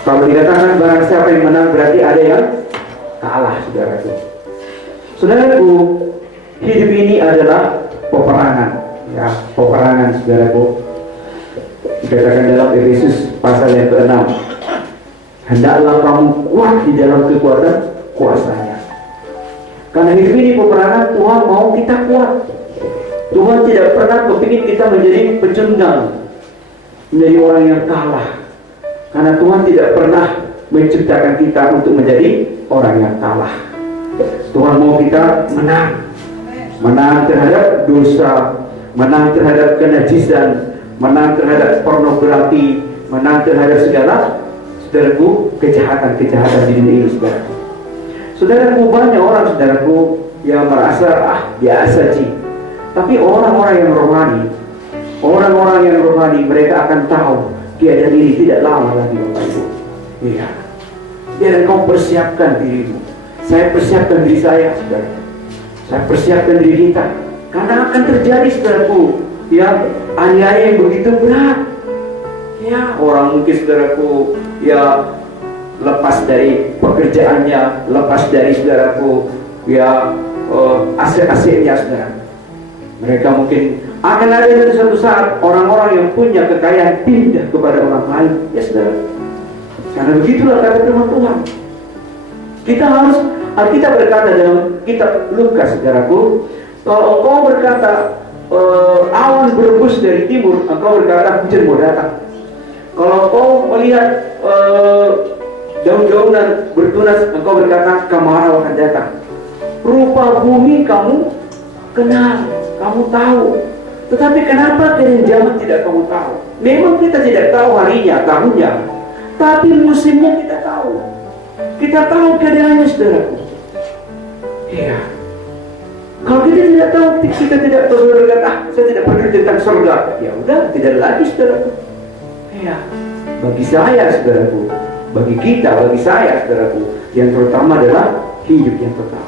Kalau dikatakan barang siapa yang menang, berarti ada yang kalah, saudaraku. Saudaraku, hidup ini adalah peperangan, ya, peperangan, saudaraku. Dikatakan dalam Efesus pasal yang ke-6, hendaklah kamu kuat di dalam kekuatan kuasanya. Karena hidup ini peperangan, Tuhan mau kita kuat. Tuhan tidak pernah kepingin kita menjadi pecundang, menjadi orang yang kalah. Karena Tuhan tidak pernah menciptakan kita untuk menjadi orang yang kalah. Tuhan mau kita menang. Menang terhadap dosa, menang terhadap kenajisan, menang terhadap pornografi, menang terhadap segala, saudaraku, kejahatan-kejahatan di dunia ini, saudaraku. Saudaraku, banyak orang, saudaraku, yang merasa biasa sih. Tapi orang-orang yang rohani, mereka akan tahu keadaan ini tidak lama lagi, Bapak Ibu. Iya. Biar kau persiapkan dirimu. Saya persiapkan diri saya, saudara. Saya persiapkan diri kita. Karena akan terjadi, saudaraku, ya, aniaya yang begitu berat. Ya, orang mungkin, saudaraku, ya, lepas dari pekerjaannya, lepas dari, saudaraku, ya, aset-asetnya, saudara. Mereka mungkin akan ada di suatu saat orang-orang yang punya kekayaan pindah kepada orang lain, ya, saudara. Karena begitulah kata firman Tuhan. Kita harus, Alkitab berkata dalam kitab Lukas, saudaraku, kalau engkau berkata awan berembus dari timur, engkau berkata hujan mau datang. Kalau engkau melihat daun-daunan bertunas, engkau berkata kemarau akan datang. Rupa bumi kamu kenal, kamu tahu. Tetapi kenapa keadaan zaman tidak kamu tahu? Memang kita tidak tahu harinya, tahunnya, tapi musimnya kita tahu. Kita tahu keadaannya, saudaraku. Iya. Kalau kita tidak tahu, kita tidak perlu berkata, saya tidak peduli tentang surga. Ya udah, tidak lagi, saudaraku. Iya. Bagi saya, saudaraku, bagi kita, bagi saya, saudaraku, yang terutama adalah hidup yang kekal.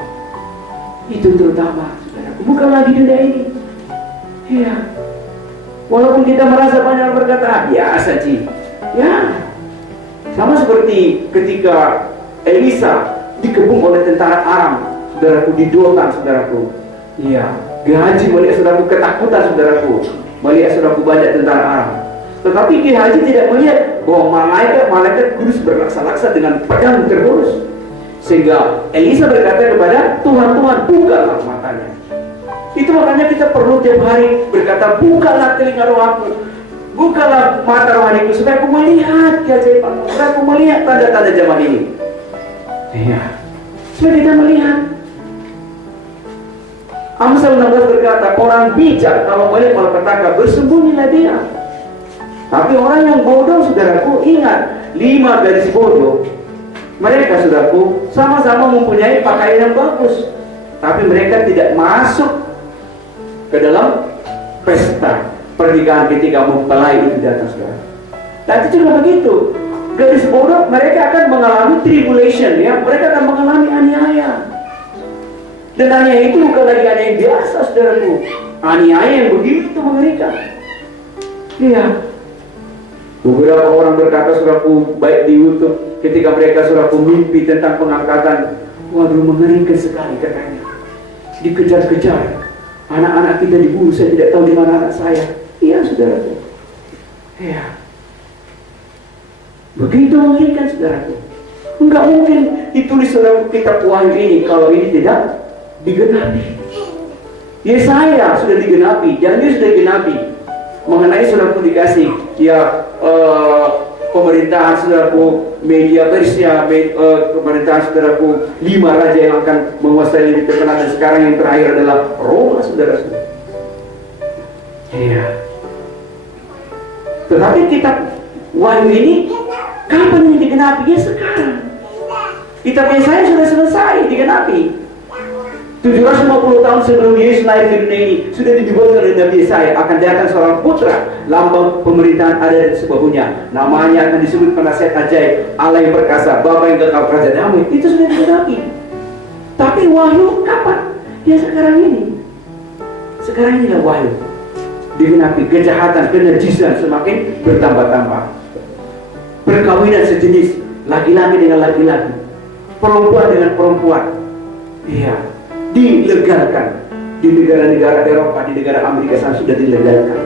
Itu terutama, saudaraku. Bukan lagi dunia ini. Iya. Walaupun kita merasa banyak berkata, biasa sih. Ya. Sama seperti ketika Elisa dikepung oleh tentara Aram, saudaraku, di Dotan, saudaraku. Iya. Gehazi melihat, saudaraku, ketakutan, saudaraku, melihat, saudaraku, banyak tentara Aram. Tetapi Gehazi tidak melihat bahwa malaikat kudus berlaksa-laksa dengan pedang terus. Sehingga Elisa berkata kepada Tuhan, bukalah matanya. Itu makanya kita perlu tiap hari berkata, bukalah telinga rohaku, bukalah mata rohaniku, supaya aku melihat keajaiban, supaya aku melihat tanda-tanda zaman ini. Iya, supaya kita melihat. Amsal 16 berkata, orang bijak kalau melihat malapetaka, bersembunyilah dia. Tapi orang yang bodoh, saudaraku, ingat, 5 gadis bodoh, mereka, saudaraku, sama-sama mempunyai pakaian yang bagus, tapi mereka tidak masuk ke dalam pesta pernikahan ketika mempelai itu datang, saudara. Dan itu juga begitu. Gadis bodoh, mereka akan mengalami tribulation, ya, mereka akan mengalami aniaya. Dan aniaya itu bukan lagi aniaya yang biasa, saudaraku. Aniaya yang begitu mengerikan. Iya. Beberapa orang berkata, saudaraku, baik di YouTube, ketika mereka, saudaraku, mimpi tentang pengangkatan, waduh, mengerikan sekali katanya. Dikejar-kejar. Anak-anak kita dibunuh, saya tidak tahu di mana anak saya. Iya, saudaraku. Iya. Begitu mengerikan, saudaraku. Enggak mungkin ditulis, saudaraku, kitab Wahyu ini kalau ini tidak digenapi. Yesaya sudah digenapi, Daniel sudah digenapi. Mengenai, saudaraku, dikasih ya pemerintahan, saudaraku, media Persia, pemerintahan, saudaraku, 5 raja yang akan menguasai lebih terkenal, dan sekarang yang terakhir adalah Roma, saudaraku. Iya. Tetapi kitab Wahyu ini kapan ini digenapi? Ya sekarang. Kitab Yesaya sudah selesai digenapi. 750 tahun sebelum Yesus lahir di dunia ini sudah dibuat oleh Nabi Yesaya, akan datang seorang putra, lambang pemerintahan ada di sebelumnya, namanya akan disebut penasihat ajaib, Allah yang perkasa, Bapa yang kekal, Raja damai. Itu sudah digenapi. Tapi Wahyu kapan? Ya sekarang ini. Sekarang inilah Wahyu digenapi. Kejahatan, kenajisan semakin bertambah-tambah. perkawinan sejenis, laki-laki dengan laki-laki, perempuan dengan perempuan. Iya, dilegalkan di negara-negara Eropa, di negara Amerika sana sudah dilegalkan.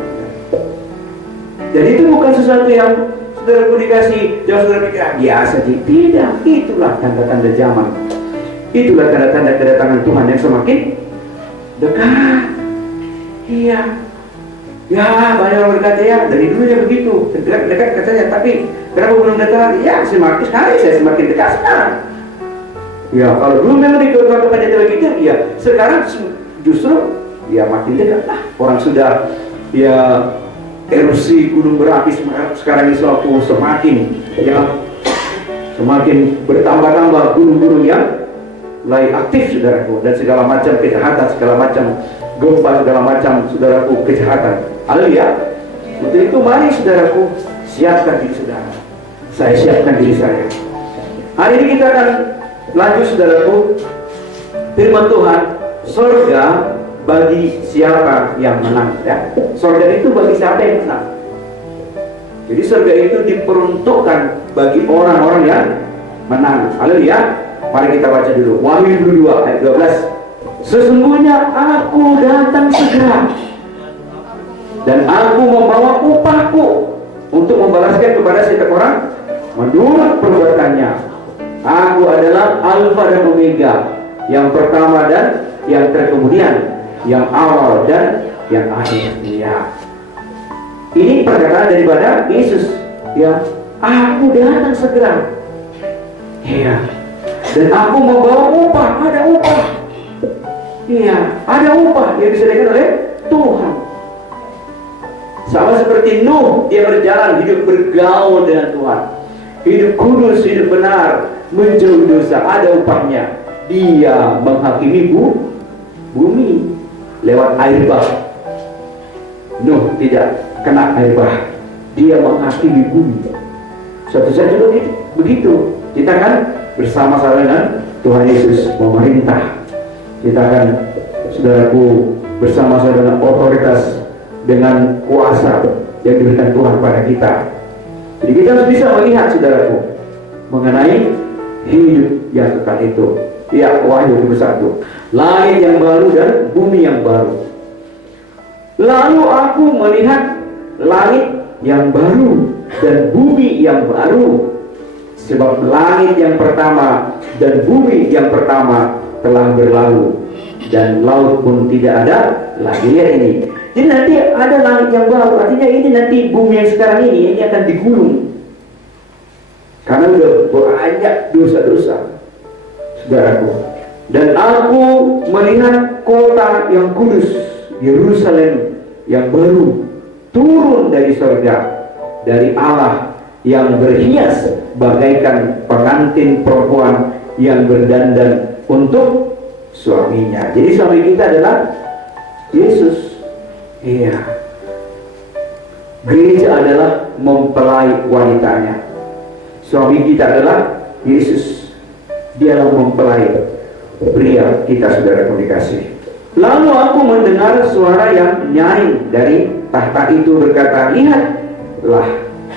Jadi itu bukan sesuatu yang saudara dikasih, jangan saudara pikir biasa. Tidak, itulah tanda-tanda zaman. Itulah tanda-tanda kedatangan Tuhan yang semakin dekat. Iya. Ya, banyak orang berkata ya, dari dulu ya begitu, dekat katanya, tapi kenapa belum dekat? Ya, semakin sekali saya semakin dekat sekarang. Ya, kalau dulu memang dikeluarkan kepada begitu, ya sekarang justru ya makin dekat lah. Orang sudah ya erupsi gunung berapi sekarang ini suatu semakin bertambah-tambah gunung-gunung yang mulai aktif, saudaraku, dan segala macam kejahatan, segala macam gempa, segala macam, saudaraku, kejahatan. Haleluya. Untuk itu mari, saudaraku, siapkan diri saudara. Saya siapkan diri saya. Hari ini kita akan lanjut, saudaraku, firman Tuhan, surga bagi siapa yang menang, ya. Surga itu bagi siapa yang menang. Jadi surga itu diperuntukkan bagi orang-orang yang menang. Haleluya. Mari kita baca dulu Wahyu 22 ayat 12. Sesungguhnya aku datang segera, dan aku membawa upahku untuk membalaskan kepada setiap orang menurut perbuatannya. Aku adalah Alfa dan Omega, yang pertama dan yang terkemudian, yang awal dan yang akhir. Ya. Ini perkataan daripada Yesus. Ya, aku datang segera. Ya. Dan aku membawa upah, ada upah. Iya, ada upah yang disediakan oleh Tuhan. Sama seperti Nuh, dia berjalan hidup bergaul dengan Tuhan, hidup kudus, hidup benar, menjauhi dosa, ada upahnya. Dia menghakimi bumi lewat air bah. Nuh tidak kena air bah, dia menghakimi bumi. Suatu saat juga begitu. Kita kan bersama-sama dengan Tuhan Yesus memerintah. Kita akan, saudaraku, bersama-sama dengan otoritas, dengan kuasa yang diberikan Tuhan pada kita. Jadi kita harus bisa melihat, saudaraku, mengenai hidup yang kekal itu. Ya, Wahyu 21. Langit yang baru dan bumi yang baru. Lalu aku melihat langit yang baru dan bumi yang baru, sebab langit yang pertama dan bumi yang pertama telah berlalu, dan laut pun tidak ada lagi. Lihat ini. Jadi nanti ada langit yang baru, artinya ini nanti bumi yang sekarang ini akan digulung, karena sudah banyak dosa-dosa, saudaraku. Dan aku melihat kota yang kudus, Yerusalem yang baru, turun dari surga, dari Allah, yang berhias bagaikan pengantin perempuan yang berdandan untuk suaminya. Jadi suami kita adalah Yesus. Iya. Gereja adalah mempelai wanitanya. Suami kita adalah Yesus. Dialah mempelai pria kita, saudara komunikasi. Lalu aku mendengar suara yang nyaring dari tahta itu berkata, lihatlah,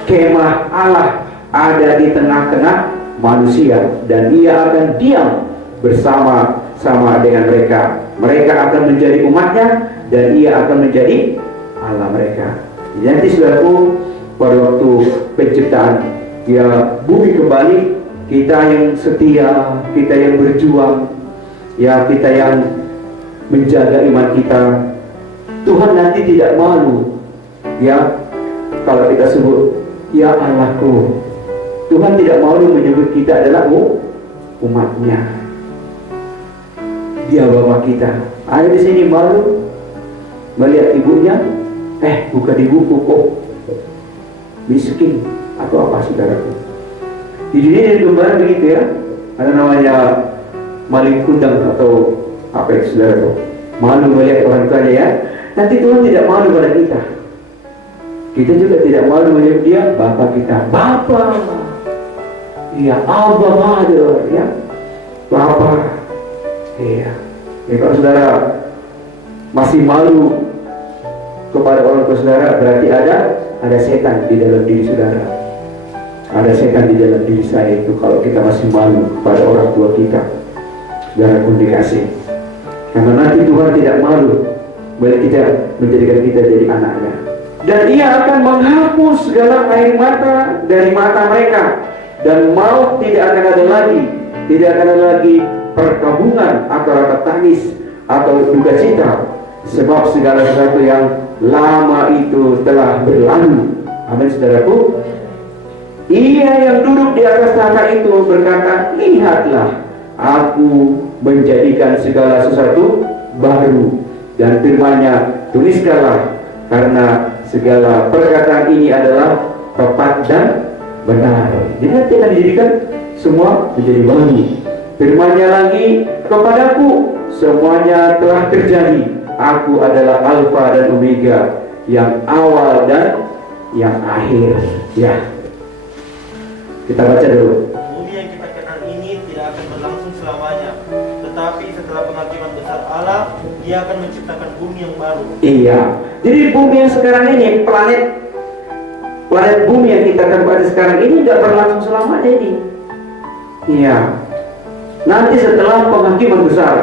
kemah Allah ada di tengah-tengah manusia, dan ia akan diam bersama-sama dengan mereka. Mereka akan menjadi umatnya, dan ia akan menjadi Allah mereka. Nanti, saudaraku, pada waktu penciptaan ya bumi kembali, kita yang setia, kita yang berjuang, ya kita yang menjaga iman kita, Tuhan nanti tidak malu ya kalau kita sebut ya Allahku. Tuhan tidak malu menyebut kita adalah umatnya. Dia bapak kita. Ada di sini malu melihat ibunya bukan di buku kok miskin atau apa, saudaraku. Di dunia dari gambaran begitu ya, ada namanya maling kundang atau apa ya, saudaraku, malu melihat orang tuanya ya. Nanti Tuhan tidak malu pada kita. Kita juga tidak malu menyebut dia Bapa kita. Bapa, iya, Abba Father, ya, Bapa. Iya. Ya, kalau saudara masih malu kepada orang tua saudara, berarti ada setan di dalam diri saudara. Ada setan di dalam diri saya itu kalau kita masih malu pada orang tua kita, saudara pun dikasih. Karena nanti Tuhan tidak malu bila kita menjadikan kita jadi anaknya. Dan Ia akan menghapus segala air mata dari mata mereka, dan maut tidak akan ada lagi, tidak akan ada lagi perkabungan atau rata tangis atau duka cita, sebab segala sesuatu yang lama itu telah berlalu. Amin, saudaraku. Ia yang duduk di atas tahta itu berkata, lihatlah, aku menjadikan segala sesuatu baru. Dan firman-Nya, tuliskanlah, karena segala perkataan ini adalah tepat dan benar. Jadi nanti akan dijadikan semua menjadi baru. Firman-Nya lagi, kepadaku semuanya telah terjadi. Aku adalah Alfa dan Omega, yang awal dan yang akhir. Ya, kita baca dulu. Bumi yang kita kenal ini tidak akan berlangsung selamanya, tetapi setelah penghakiman besar Allah, Dia akan menciptakan bumi yang baru. Iya, jadi bumi yang sekarang ini, planet bumi yang kita tempati sekarang ini tidak berlangsung selamanya ini. Iya, nanti setelah penghakiman besar,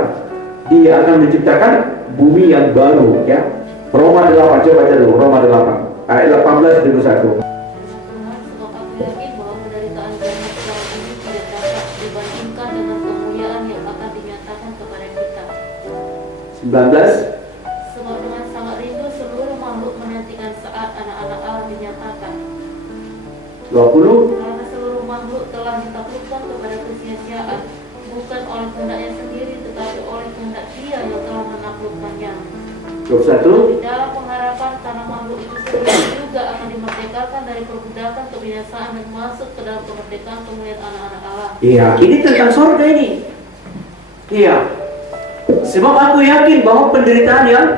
Dia akan menciptakan bumi yang baru. Ya, Roma 8, coba baca dulu, Roma 8 ayat 18 dan 21. Yakin bahwa penderitaan zaman sekarang ini tidak dapat dibandingkan dengan kemuliaan yang akan dinyatakan kepada kita. 19. Sebab dengan sangat rindu seluruh makhluk menantikan saat anak-anak Allah dinyatakan. 20. Karena seluruh makhluk telah ditaklukkan kepada kesia-siaan, bukan oleh kehendaknya sendiri, tetapi oleh kehendak Dia yang telah menaklukkannya. 21. Di dalam pengharapan karena makhluk itu sendiri juga akan dimerdekakan dari perbudakan kebinasaan dan masuk ke dalam kemerdekaan kemuliaan anak-anak Allah. Iya, ini tentang surga ini. Iya. Sebab aku yakin bahwa penderitaan yang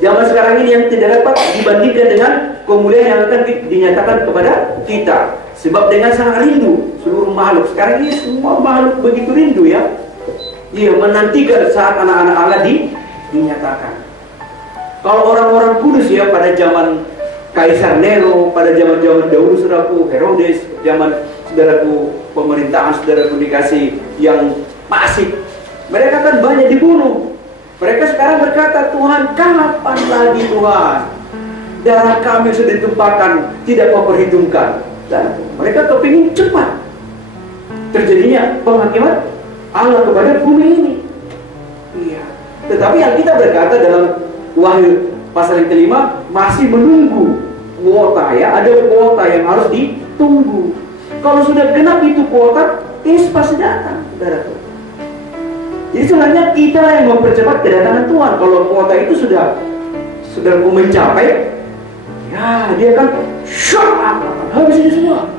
zaman sekarang ini yang tidak dapat dibandingkan dengan kemuliaan yang akan dinyatakan kepada kita. Sebab dengan sangat rindu seluruh makhluk. Sekarang ini semua makhluk begitu rindu ya. Iya, menantikan saat anak-anak Allah dinyatakan. Kalau orang-orang kudus ya pada zaman Kaisar Nero, pada zaman-zaman dahulu saudaraku Herodes, zaman saudaraku pemerintahan saudaraku dikasih yang masif, mereka kan banyak dibunuh. Mereka sekarang berkata, Tuhan kapan lagi Tuhan? Darah kami sudah ditumpahkan, tidak kau perhitungkan. Dan mereka kepingin cepat terjadinya penghakiman Allah kepada bumi ini. Iya. Tetapi yang kita berkata dalam Wahyu pasal yang kelima masih menunggu kuota ya, ada kuota yang harus ditunggu. Kalau sudah genap itu kuota, Yesus pasti datang, saudara. Jadi sebenarnya kita yang mempercepat kedatangan Tuhan. Kalau kuota itu sudah mencapai, ya dia kan habis ini semua.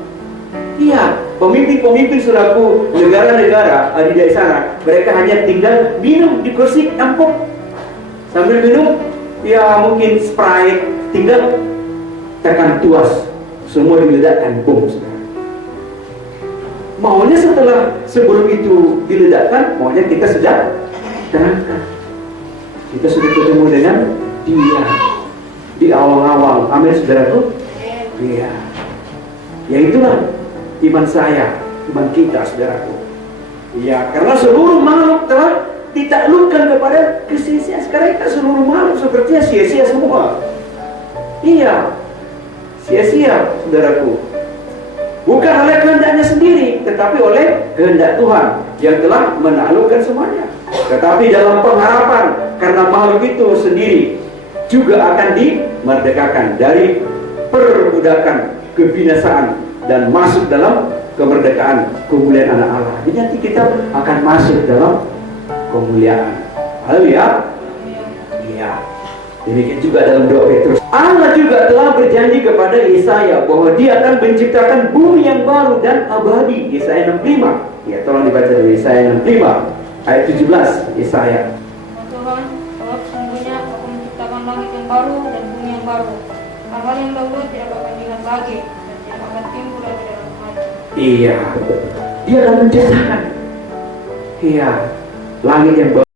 Iya, pemimpin-pemimpin saudaraku negara-negara di sana, mereka hanya tinggal minum di kursi empuk. Sambil minum, ya mungkin Sprite, tinggal tekan tuas, semua diledakkan, bom. Maunya sebelum itu diledakkan, maunya kita sudah terangkan. Kita sudah ketemu dengan Dia di awal-awal. Amin, saudaraku. Iya. Ya itulah iman saya, iman kita, saudaraku. Iya, karena seluruh makhluk telah ditaklukkan kepada kesia-siaan. Sekarang kita seluruh makhluk sepertinya sia-sia semua. Iya, sia-sia, saudaraku. Bukan oleh kehendaknya sendiri, tetapi oleh kehendak Tuhan yang telah menaklukkan semuanya. Tetapi dalam pengharapan, karena makhluk itu sendiri juga akan dimerdekakan dari perbudakan kebinasaan dan masuk dalam kemerdekaan kemuliaan anak Allah. Jadi nanti kita akan masuk dalam kemuliaan. Haleluya. Iya. Demikian juga dalam doa Petrus. Allah juga telah berjanji kepada Yesaya bahwa Dia akan menciptakan bumi yang baru dan abadi. Yesaya 65. Ya, tolong dibaca dari Yesaya 65 ayat 17. Yesaya. Tuhan, sebab sesungguhnya aku menciptakan langit yang baru dan bumi yang baru. Hal-hal yang dahulu tidak akan dilihat lagi dan tidak akan timbul lagi dalam hati. Iya. Dia akan menciptakan. Iya. Langit yang baru.